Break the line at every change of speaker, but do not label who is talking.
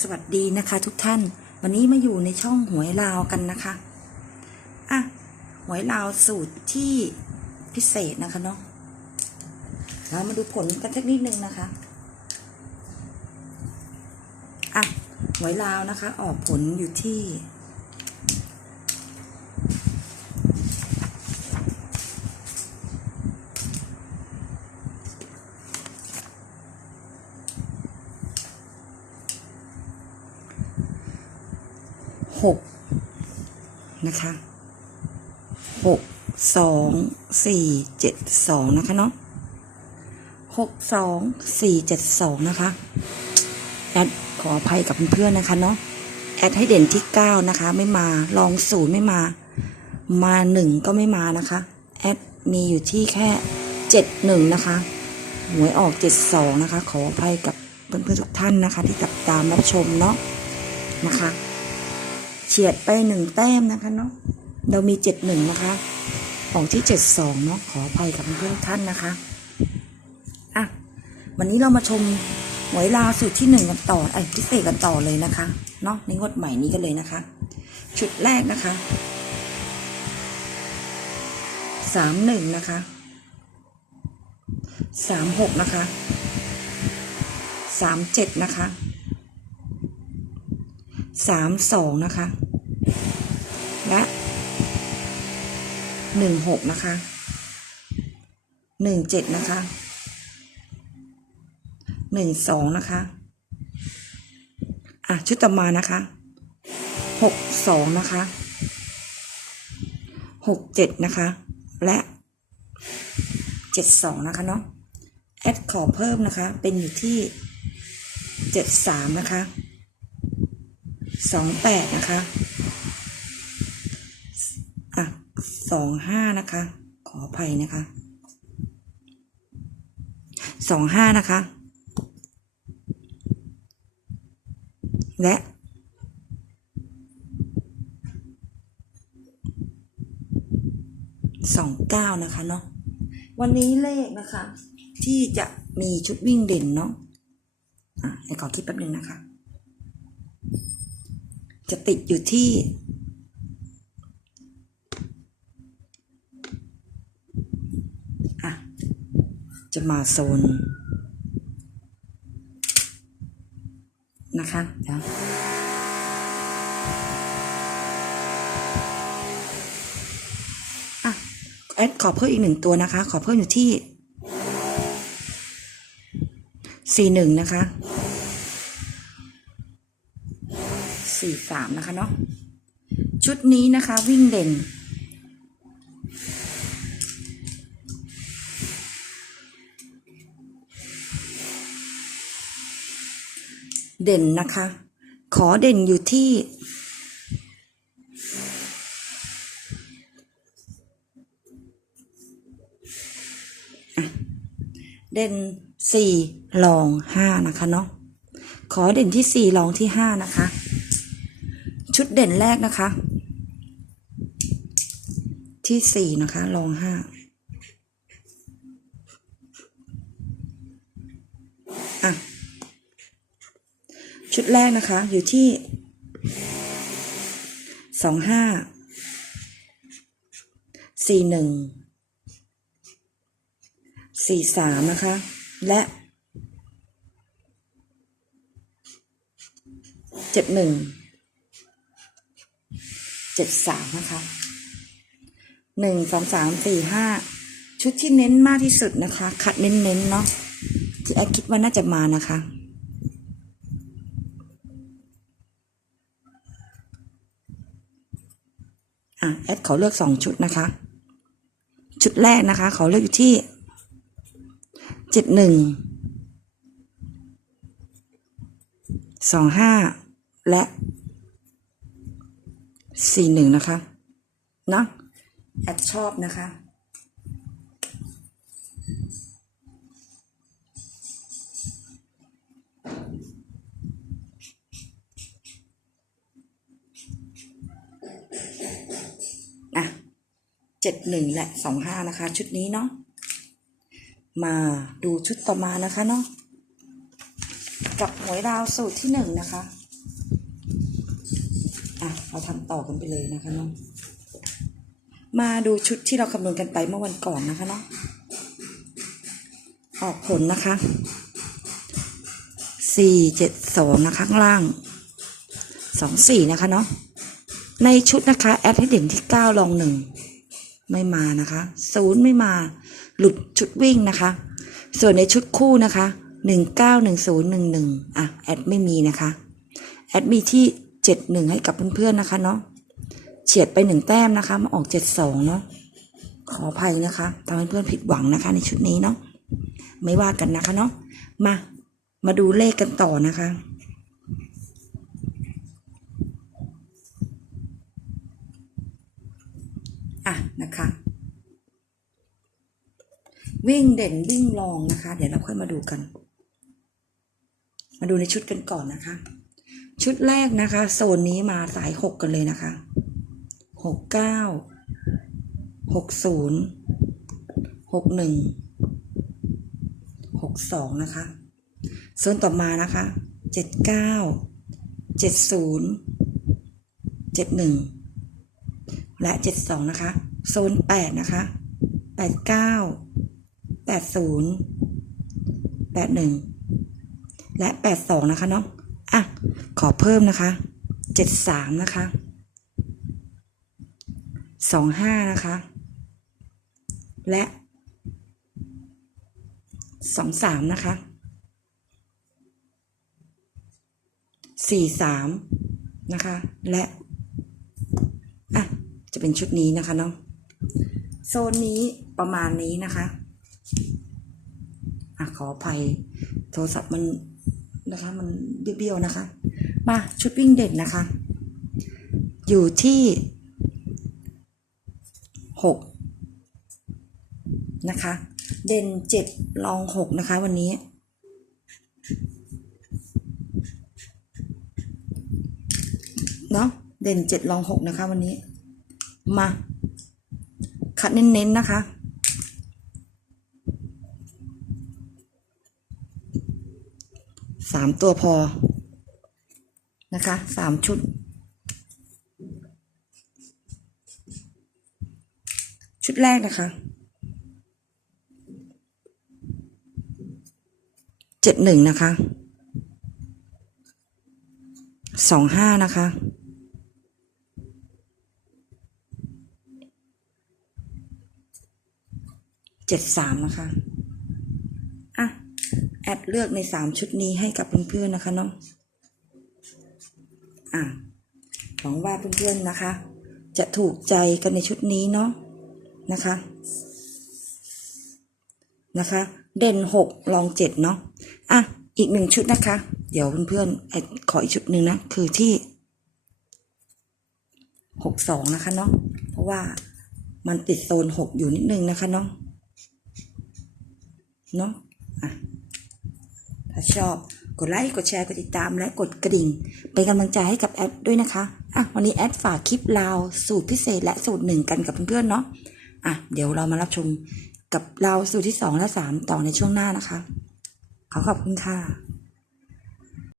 สวัสดีนะคะทุกท่าน วันนี้มาอยู่ในช่องหวยลาวกันนะคะอะหวยลาวสูตรที่พิเศษนะคะเนาะเรามาดูผลกันสักนิดนึงนะคะอะหวยลาวนะคะ ออกผลอยู่ที่ หกนะคะหกสองสี่เจ็ดสองนะคะเนาะหกสองสี่เจ็ดสองนะคะแอดขออภัยกับเพื่อนๆนะคะเนาะแอดให้เด่นที่เก้านะคะ ไม่มาลองศูนย์ไม่มา มาหนึ่งก็ไม่มานะคะแอดมีอยู่ที่แค่เจ็ดหนึ่งนะคะหวยออกเจ็ดสองนะคะ ขออภัยกับเพื่อนๆทุกท่านนะคะ ที่ติดตามรับชมเนาะนะคะ เฉียดไปหนึ่งแต้มนะคะเนาะเรามีเจ็ดหนึ่งนะคะออกที่เจ็ดสองเนาะขออภัยกับเพื่อนท่านนะคะอะวันนี้เรามาชมหวยลาวสูตรที่หนึ่งกันต่อไอ้ยพิเศษกันต่อเลยนะคะเนาะในงวดใหม่นี้กันเลยนะคะ ชุดแรกนะคะสามหนึ่งนะคะสามหกนะคะสามเจ็ดนะคะ สามสองนะคะ และหนึ่งหกนะคะหนึ่งเจ็ดนะคะหนึ่งสองนะคะ อะ ชุดต่อมานะคะหกสองนะคะหกเจ็ดนะคะ และเจ็ดสองนะคะเนาะแอดขอเพิ่มนะคะ เป็นอยู่ที่เจ็ดสามนะคะ สองแปดนะคะ อะสองห้านะคะ ขออภัยนะคะสองห้านะคะ และสองเก้านะคะเนาะวันนี้เลขนะคะ ที่จะมีชุดวิ่งเด่นเนาะอะให้ขอคิดแป๊บนึงนะคะ จะติดอยู่ที่อะจะมาโซน นะคะเดี๋ยวอะแอดขอเพิ่มอีกหนึ่งตัวนะคะ ขอเพิ่มอยู่ที่สี่หนึ่งนะคะ สี่สามนะคะเนาะชุดนี้นะคะวิ่งเด่น เด่นนะคะ ขอเด่นอยู่ที่เด่นสี่ลองห้านะคะเนาะขอเด่นที่สี่ลองที่ห้านะคะ เด่นแรกนะคะ ที่สี่นะคะลองห้าอะ ชุดแรกนะคะ อยู่ที่สองห้าสี่หนึ่งสี่สามนะคะ และเจ็ดหนึ่ง เจ็ดสามนะคะหนึ่งสองสามสี่ห้าชุดที่เน้นมากที่สุดนะคะขัดเน้นๆเนาะที่แอดคิดว่าน่าจะมานะคะอะแอดเขอเลือกสองชุดนะคะ ชุดแรกนะคะ เขอเลือกอยู่ที่เจ็ดหนึ่งสองห้าและ สี่หนึ่งนะคะนะแอดชอบนะคะ อะเจ็ดหนึ่งและสองห้านะคะ ชุดนี้เนาะ มาดูชุดต่อมานะคะเนาะ กับหวยดาวสูตรที่หนึ่งนะคะ อะเราทำต่อกันไปเลยนะคะน้องมาดูชุดที่เราคำนวณกันไปเมื่อวันก่อนนะคะเนาะออกผลนะคะสี่เจ็ดสองนะคะข้างล่างสองสี่นะคะเนาะในชุดนะคะแอดให้เด่นที่เก้าลองหนึ่งไม่มานะคะศูนย์ไม่มาหลุดชุดวิ่งนะคะ ส่วนในชุดคู่นะคะหนึ่งเก้าหนึ่งศูนย์หนึ่งหนึ่งอะแอดไม่มีนะคะแอดมีที่ เจ็ดหนึ่งให้กับเพื่อนๆนะคะเนาะเฉียดไปหนึ่งแต้มนะคะมาออกเจ็ดสองเนาะขออภัยนะคะทำให้เพื่อนผิดหวังนะคะ ในชุดนี้เนาะไม่ว่ากันนะคะเนาะมา มาดูเลขกันต่อนะคะอะนะคะ วิ่งเด่นวิ่งรองนะคะ เดี๋ยวเราค่อยมาดูกัน มาดูในชุดกันก่อนนะคะ ชุดแรกนะคะ โซนนี้มาสายหกกันเลยนะคะหกเก้าหกศูนย์หกหนึ่งหกสองนะคะ โซนต่อมานะคะเจ็ดเก้าเจ็ดศูนย์เจ็ดหนึ่งและเจ็ดสองนะคะ โซนแปดนะคะแปดเก้าแปดศูนย์แปดหนึ่งและแปดสองนะคะเนาะอะ ขอเพิ่มนะคะเจ็ดสามนะคะสองห้านะคะ และสองสามนะคะสี่สามนะคะ และ อะ จะเป็นชุดนี้นะคะเนาะโซนนี้ประมาณนี้นะคะอะขออภัยโทรศัพท์มันนะคะ มันเบี้ยวๆนะคะ มาชุดวิ่งเด่นนะคะ อยู่ที่หกนะคะ เด่นเจ็ดลองหกนะคะวันนี้ เนาะเด่นเจ็ดลองหกนะคะวันนี้ มา คัดเน้นๆนะคะสามตัวพอ นะคะสามชุด ชุดแรกนะคะเจ็ดหนึ่งนะคะสองห้านะคะเจ็ดสามนะคะอะแอดเลือกในสามชุดนี้ให้กับเพื่อนๆนะคะเนาะ อะหวังว่าเพื่อนๆนะคะ จะถูกใจกันในชุดนี้เนาะนะคะ นะคะ เด่นหกลองเจ็ดเนาะอะอีกหนึ่งชุดนะคะ เดี๋ยวเพื่อนๆขออีกชุดหนึ่งนะ คือที่หกสองนะคะเนาะเพราะว่ามันติดโซนหกอยู่นิดนึงนะคะเนาะเนาะอะถ้าชอบ กดไลค์ กดแชร์ กดติดตาม และกดกระดิ่ง เป็นกำลังใจให้กับแอดด้วยนะคะ อะ วันนี้แอดฝากคลิปลาวสูตรพิเศษและสูตรหนึ่งกันกับเพื่อนๆเนาะ อะ เดี๋ยวเรามารับชมกับลาวสูตรที่สองและสามต่อในช่วงหน้านะคะ ขอขอบคุณค่ะ